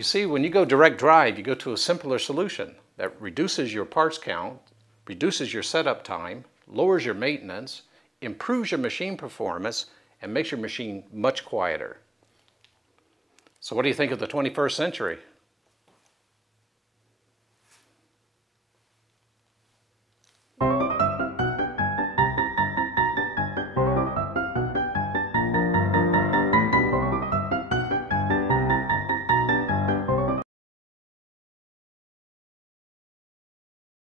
You see, when you go direct drive, you go to a simpler solution that reduces your parts count, reduces your setup time, lowers your maintenance, improves your machine performance, and makes your machine much quieter. So what do you think of the 21st century?